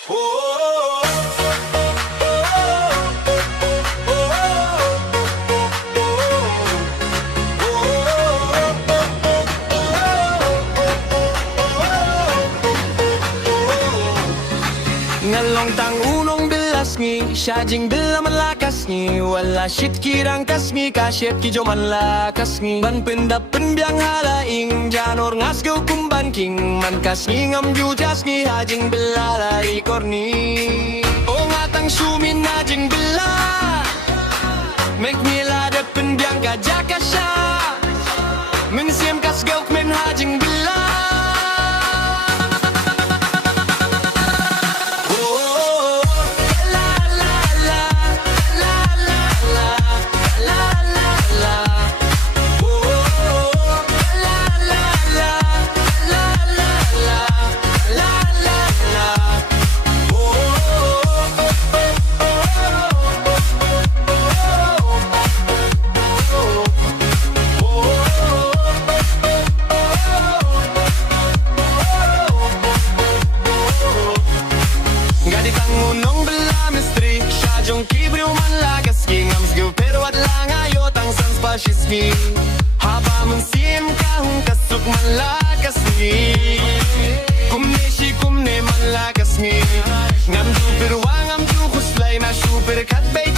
Ngalong tang unong bilas ngi siya jing bila malakas ngi wala shit kirang kas ngi kasyet ki jo malakas ngi ban pendap penbiang halaing janor ngas go kumban king man kas ngi ngam ju jas ngi hajing bila lai korni o ngatang sumin hajing bila make me la de penbiang ka jakasha min siem kas go men hajing bila Unong bela misteri Syajong kibriw man lagas ki Ngams gil pero at lang ayot ang sans pashismi Haba man siem kahong kasuk man lagas ni Kumne si kumne man lagas ni Ngam du pero ngam du kuslay na super kat bay